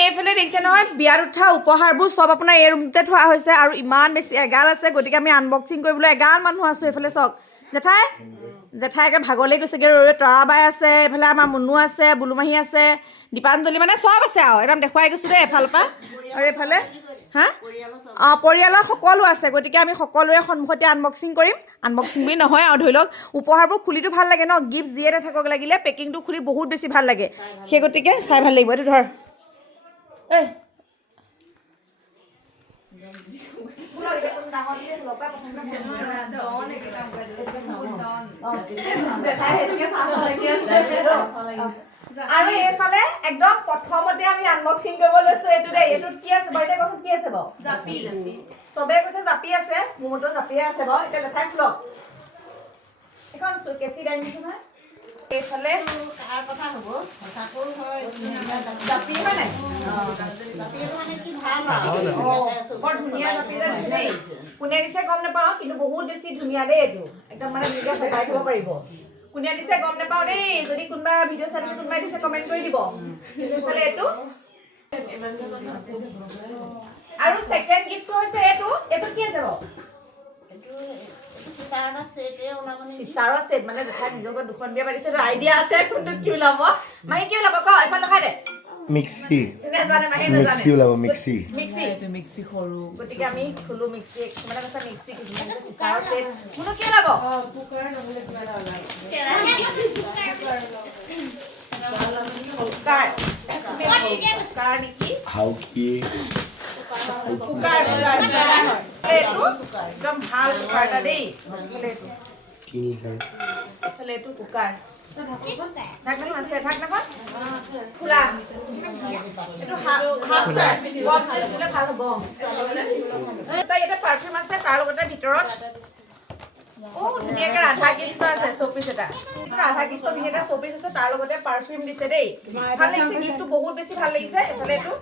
এইফালে দেখিছে নহয় বিয়াত উঠা উপহাৰবোৰ চব আপোনাৰ এই ৰুমতে থোৱা হৈছে আৰু ইমান বেছি এগাল আছে গতিকে আমি আনবক্সিং কৰিবলৈ এগাল মানুহ আছোঁ এইফালে চাওক জেঠাইকে ভাগলৈ গৈছেগৈ ৰৈ তৰাবাই আছে এইফালে আমাৰ মুনু আছে বুলুমাহী আছে দীপাঞ্জলি মানে চব আছে আৰু একদম দেখুৱাই গৈছোঁ দেই এফালৰ পৰা আৰু এইফালে পৰিয়ালৰ সকলো আছে গতিকে আমি সকলোৰে সন্মুখতে আনবক্সিং কৰিম আনবক্সিং বুলি নহয় আৰু ধৰি লওক উপহাৰবোৰ খুলিটো ভাল লাগে ন গিফ্ট যিয়ে নাথাকক লাগিলে পেকিংটো খুলি বহুত বেছি ভাল লাগে সেই গতিকে চাই ভাল লাগিব এইটো ধৰ আৰু এইফালে একদম প্ৰথমতে আমি আনবক্সিং কৰিব লৈছো এইটো দেই এইটোত কি আছে বাৰু এতিয়া কৈছো কি আছে বাৰু জাপি চবে কৈছে জাপি আছে মোৰ মতে জাপিয়ে আছে বাৰু এতিয়া দেখাই খোলক এখন কেচি গাড়ী দিছো নহয় এইফালে কাৰ কথা হ'ব কথাটো হয় জাপি মানে মানে কি ভাল বৰ ধুনীয়া জাপি দিছে দেই কোনে দিছে গম নাপাওঁ কিন্তু বহুত বেছি ধুনীয়া দেই এইটো একদম মানে নিজে সজাই থ'ব পাৰিব কোনে দিছে গম নাপাওঁ দেই যদি কোনোবা ভিডিঅ' চাই কোনোবাই দিছে কমেণ্ট কৰি দিব এইফালে এইটো আৰু ছেকেণ্ড গিফ্টটো হৈছে এইটো কি আছে বাৰু চিচাৰৰ ছেট মানে দেখাই নিজকে দুখন বিয়া পাতিছে আইডিয়া আছে কোনটোত কি ওলাব মাহী কি ওলাব ক এখন দেখাই দে মিক্সি নেজানে মাহী মিক্সি ওলাব মিক্সি এইটো মিক্সি সৰু গতিকে আমি খুলো মিক্সি মানে কৈছে মিক্সি চিচাৰৰ ছেট কোনো কি ওলাব কুকাৰ নহ'লে কিবা এটা ওলাব কুকাৰ নেকি খাওকি কুকাৰ একদম ভাল কুকাৰ এটা দেই এইটো কুকাৰ ঢাকনা আছে ঢাকনা খোলা এইটো হাফ দিলে ভাল হ'ব তই ইয়াতে পাৰফিউম আছে তাৰ লগতে ভিতৰত ধুনীয়াকে ৰাধা কৃষ্ণ আছে শ্ব'পিচ এটা ৰাধা কৃষ্ণ ধুনীয়া শ্ব'পিচ আছে তাৰ লগতে পাৰফিউম দিছে দেই ভাল লাগিছে গিফ্টটো বহুত বেছি ভাল লাগিছে এইফালে এইটো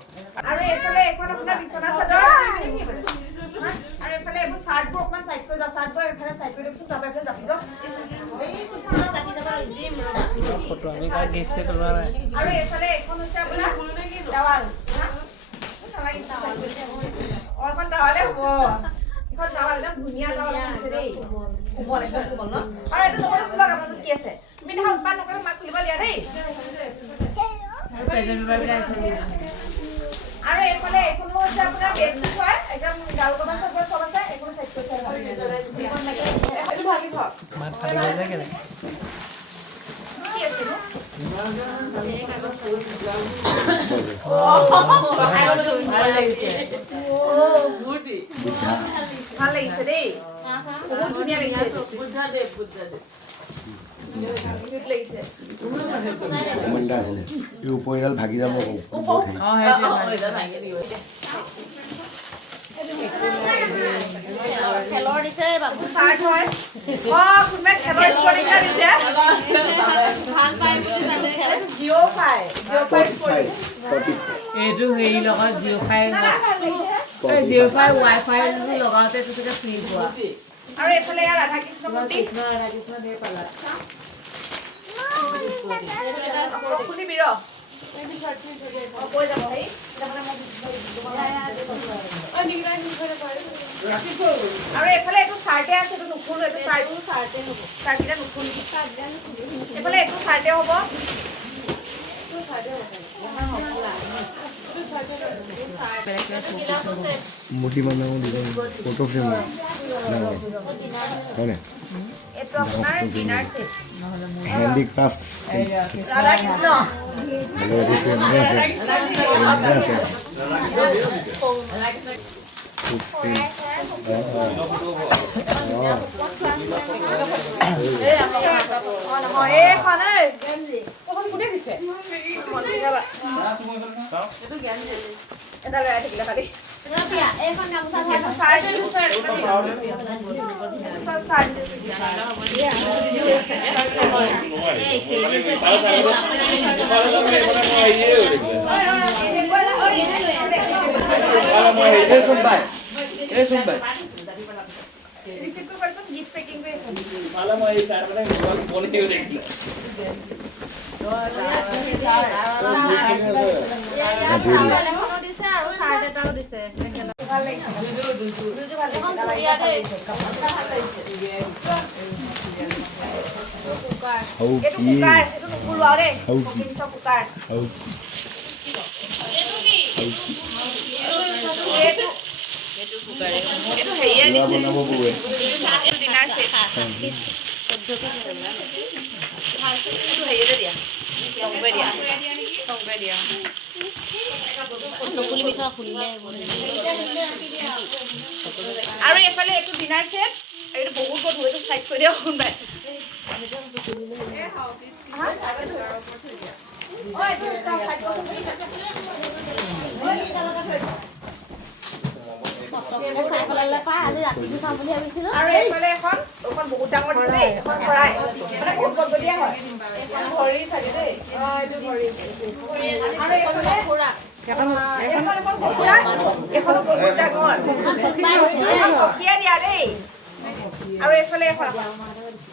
আৰু এইফালে এখন আপোনাৰ বিচনা চাদৰ আৰু এইফালে এইবোৰ চাৰ্টবোৰ অকণমান চাইড কৰি যাওঁ চাৰ্টবোৰ এইফালে চাইড কৰি দিবচোন তাৰপৰা এইফালে জাপি যাওঁ আৰু এইফালে এখন হৈছে আপোনাৰ টাৱাল এখন টাৱালে হ'ব এখন টাৱাল একদম ধুনীয়া টাৱাল আছে দেই কোমল একদম কোমল ন আৰু এইটো লগত খোলক আপোনালোক কি আছে তুমি দেখা উৎপাদ নকৰিব মাক খুলিব দিয়া দেই আৰু এইফালে এইখনো হৈছে আপোনাৰ বেডশ্বীট হয় একদম গাৰু কভাৰ চভাৰ চব আছে এইখনো চেট কৰি এইটো ভাগি থওক মাত ফাটি গ'ল যে কেনে কি আছে নো ভাল লাগিছে দেই বহুত ধুনীয়া লাগিছে বুদ্ধা দেৱ পৰিয়াল ভাগি যাব খেলৰ দিছে বাবু চাৰ্ট হয় কোনোবাই খেলৰ স্পৰ্টিং এটা দিছে ভাল পাই বুলি জানে জিঅ' ফাই এইটো হেৰি লগত জিঅ' ফাই ৱাইফাই লগাওঁতে তোকে ফ্ৰী পোৱা আৰু এইফালে ইয়াৰ ৰাধা কৃষ্ণ মূৰ্তি ধেৰ পালা খুলিবি ৰ কৈ যাব হেৰি আৰু এইফালে এইটো চাৰ্টে আছে এইটো নুখুলো এইটো চাৰ্টকেইটা নুখুলো এইফালে এইটো চাৰ্টে হ'ব মুঠি মানুহ ফটো ফ্ৰেম হয়নে এইটো আপোনাৰ dinner set handicraft Radha Krishna কোনে দিছে এটা লৈ থাকিলে খালি এইখন গামোচা গিফ্ট পেকিং এখনো দিছে আৰু চাৰ্ট এটাও দিছে ভাল লাগিছে দুইযোৰ ভাল এখন লাগিছে চুৰিয়া দেই হাউ এইটো কি কুকাৰ এইটো নুখুলো আৰু দেই হাউ কি কিনিছ কুকাৰ হাউ এইটো হেৰিয়ে কিবা বনাব গৈ এইটো ডিনাৰ ছেট এইটো হেৰিয়ে দিয়া চংবে দিয়া নকুলি মিঠা খুলিলে আৰু এইফালে এইটো ডিনাৰ ছেট এইটো বহুত গধুৰ এইটো চাইড কৰি দিয়া কোনোবাই চাই পেলালে পাই আজি ৰাতিটো চাম বুলি ভাবিছিলো আৰু এইফালে এখন বহুত ডাঙৰ দিছে দেই এখন শৰাই মানে বহুত গদগদীয়া হয় এখন ভৰি চাগে দেই এইটো ভৰি আৰু এইফালে এখন কুকুৰা এখনো বহুত ডাঙৰ টকীয়া দিয়া দেই আৰু এইফালে এখন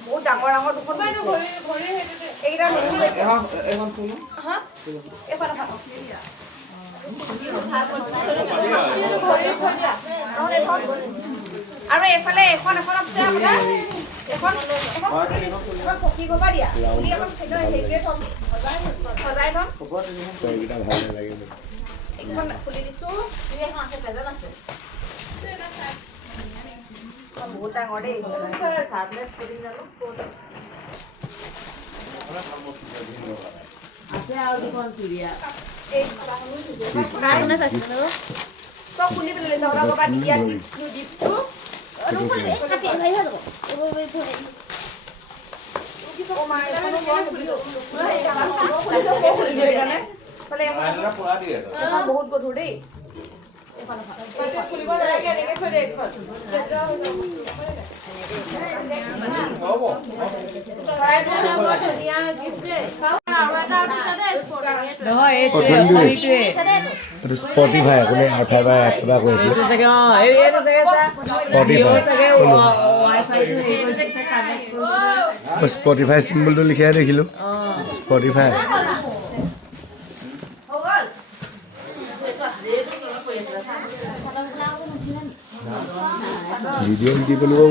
বহুত ডাঙৰ ডাঙৰ দুখন এইকেইটা আৰু এইফালে এখন এখন আছে আপোনাৰ এখন পকি গবা দিয়া পুলি এখন হেৰিয়ে থম সজাই থম এইকেইটা ভাল নালাগে এখন খুলি দিছো এখন আছে পেজেল আছে বহুত ডাঙৰ দেই আছে আৰু দুখন চুৰিয়া কোনে চাইছিলো চব খুলি পেলাই জগা গবা দিয়া দিপটো কাটি হেৰি হৈ যাব বহুত গধুৰ দেই নহয় এই প্ৰথমটোৱে এইটোৱে এইটো স্পটিফাই কোনে এফাইবাৰ এফাইবাৰ কৈ আছিলে এইটো চাগে এইটো চাগে স্পটিফাই চাগে ৱাইফাইটো হেৰি কৰিছে কানেক্ট কৰিছে স্পটিফাই চিম্বলটো লিখাই দেখিলোঁ স্পটিফাই ভিডিঅ' শিকিবলৈও